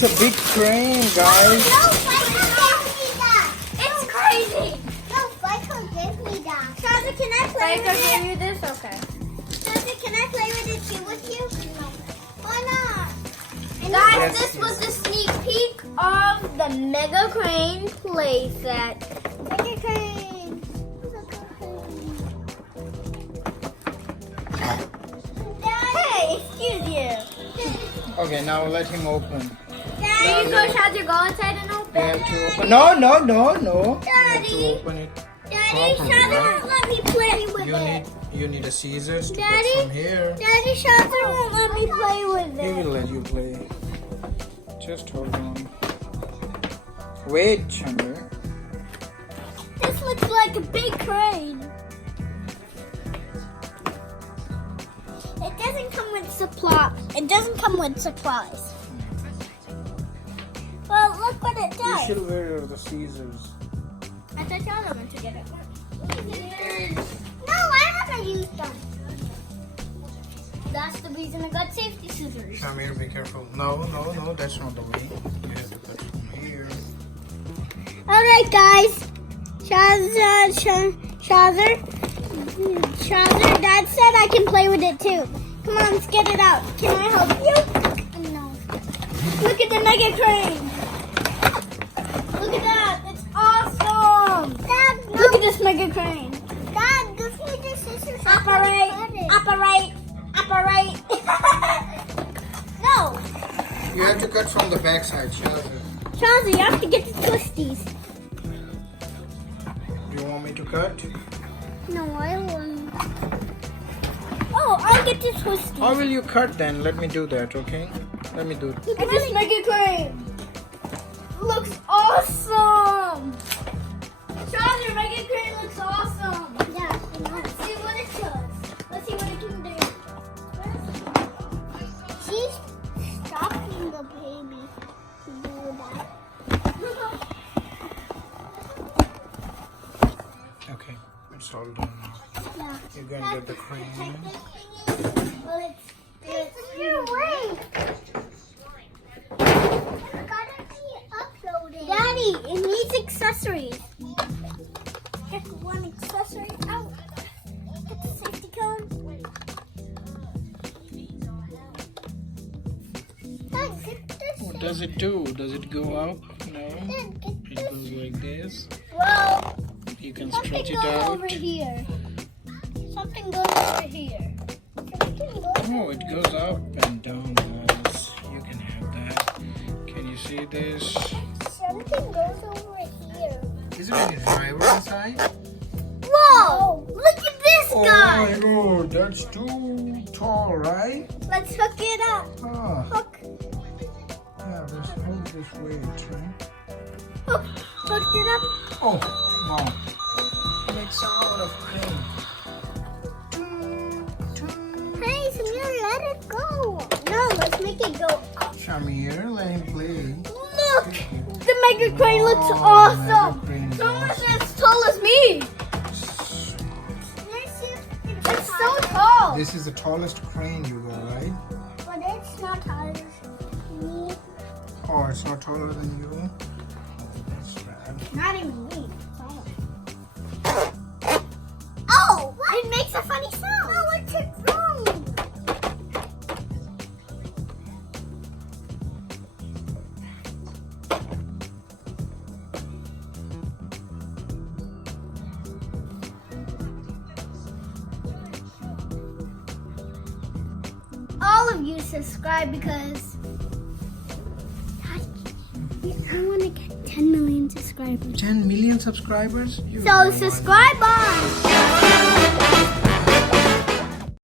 It's a big crane, guys. No, Michael gave me that. It's crazy. No, Michael gave me that. Shahzar, can I play Michael with gave it? you this? Okay. Shahzar, can I play with it too with you? No. Why not? Guys, Yes, this yes. was the sneak peek of the Mega Crane playset. Mega crane. Hey, excuse you. Okay, now let him open. Here you go, Shahzar. Go inside and You open. have to open. No. You have Daddy. to open it. Daddy, Properly, Shahzar right? won't let me play with You need a scissors to Daddy? cut from here. Daddy, Shahzar won't let me play with He it. will let you play. Just hold on. Wait, Shahmir. This looks like a big crane. It doesn't come with supplies. Well, look what it You does. should wear the scissors. I thought y'all were going to get it. No, I haven't used them. That's the reason I got safety scissors. Shahmir, be careful. No, that's not the way. You have to cut from here. All right, guys. Shahzar, Dad said I can play with it too. Come on, let's get it out. Can I help you? No. Look at the Mega Crane. Look at that. It's awesome. Dad, no. Look at this Mega Crane. Dad, give me the scissors. Operate. No. You have to cut from the back side, Shahzar. Shahzar, you have to get the twisties. Do you want me to cut? No, I won't. Oh, I'll get the twisties. How will you cut then? Let me do that, okay? Let me do it. Look at this Mega Crane. Looks awesome. Shahzar, Mega Crane looks awesome. Yeah, Let's see what it does. Let's see what it can do. she's stopping the baby to do that. Okay, it's all done now. Yeah. You're gonna get the crane. Well, it's your way. Gotta be uploaded. Daddy, it needs accessories. Get one accessory out. Get the safety cone. Dad, get this. What does it do? Does it go up? No. Dad, get It this. goes like this. Well, You can something stretch it goes out. over here. Something goes over here. Something goes Oh, it goes up and down, guys. You can have that. Can you see this? Something goes over here. Is there any driver inside? Whoa! Look at this Oh guy! my god, that's too tall, right? Let's hook it up. Ah, Hook. yeah, let's hold this weight, right? Hooked it up. Oh, wow. Make sound of crane. Hey, Samir, let it go. No, let's make it go up. Shahmir, let him play. Look, the Mega Crane looks Oh, awesome. Mega Crane is Almost awesome. as tall as me. Let's see if It's so tall. This is the tallest crane you got, right? But it's not hard. Me. Oh, it's not taller than you? Oh, that's bad. Not even me. Oh! It makes a funny sound. Oh, what's it wrong? All of you subscribe because I want to get 10 million subscribers. 10 million subscribers? You So know what? subscribe on.